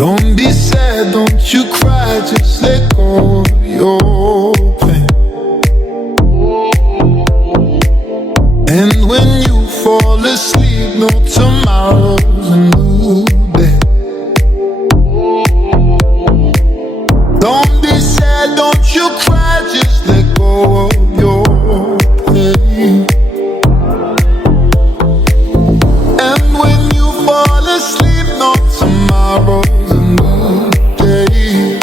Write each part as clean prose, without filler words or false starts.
Don't be sad, don't you cry, just let go of your pain. And when you fall asleep, no tomorrow's a new day. Don't be sad, don't you cry, just let go of your pain. And when you fall asleep, no tomorrow's a new day.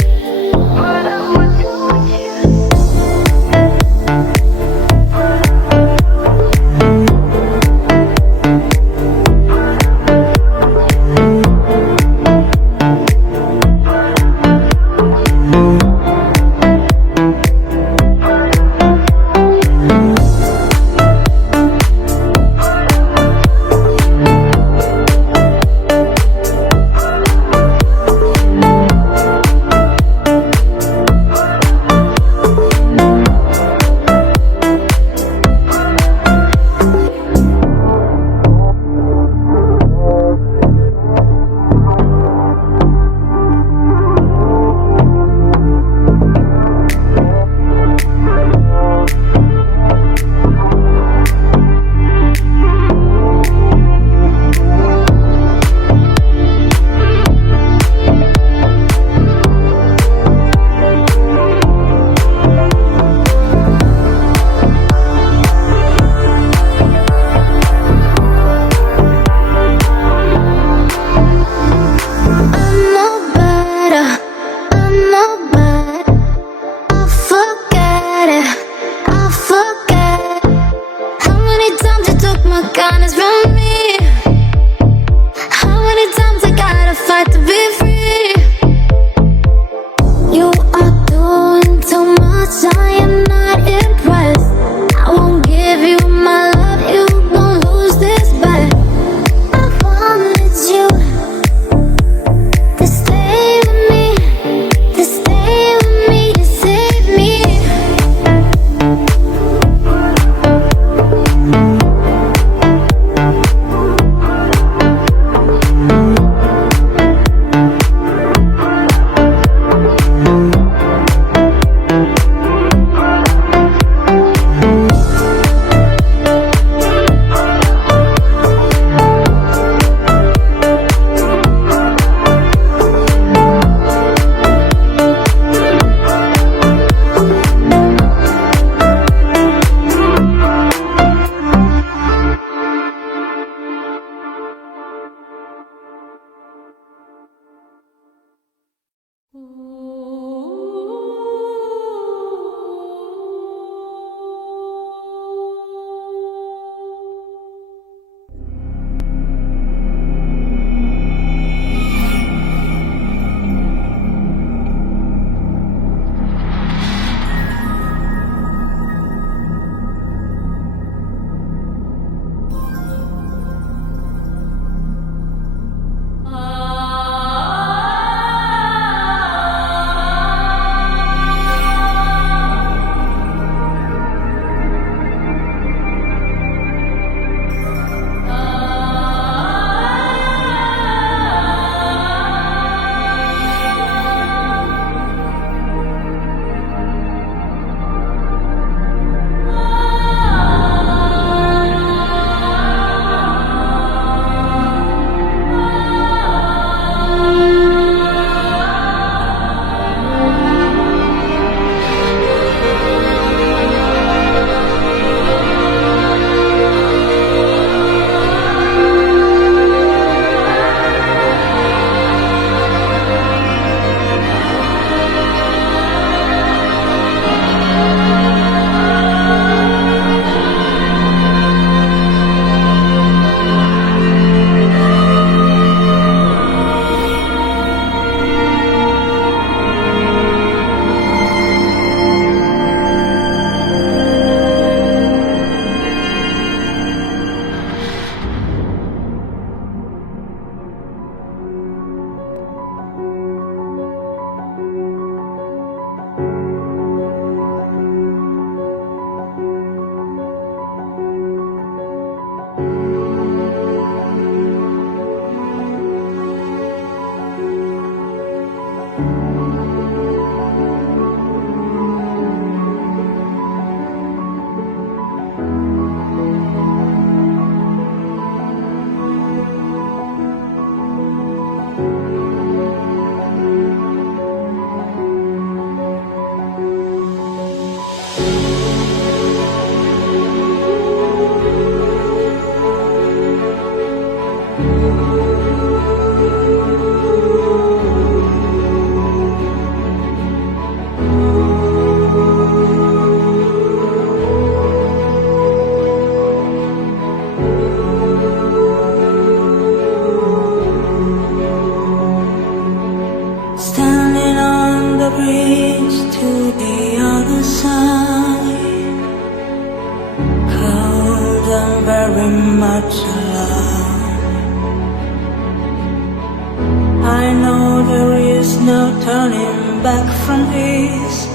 know there is no turning back from this.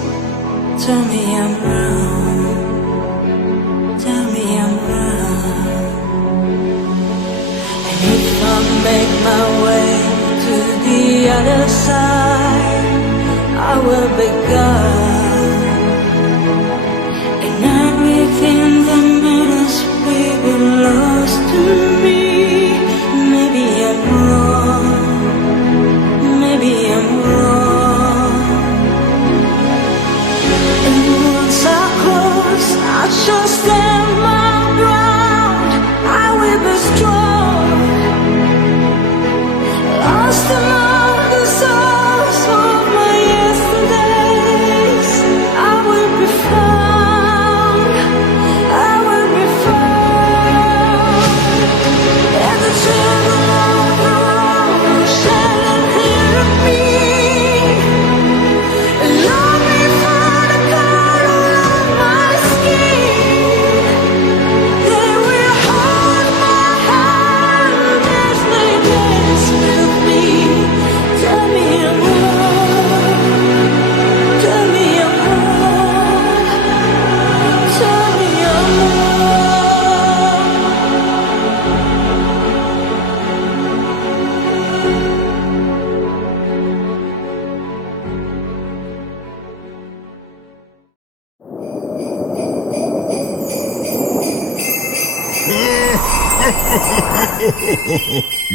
Tell me I'm wrong. Tell me I'm wrong. And if I make my way to the other side, I will be gone. And everything that made us will be lost to me. Maybe I'm wrong. Maybe I'm wrong. And once I close, I shall stand my ground. I will be strong. Lost among the souls of my yesterdays, I will be found. I will be found. And the children of the road shall hear of me. And love me for the color of my skin. They will hold my hand as they dance with me. Tell me I'm wrong. Tell me I'm wrong. Tell me I'm wrong.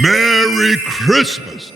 Merry Christmas!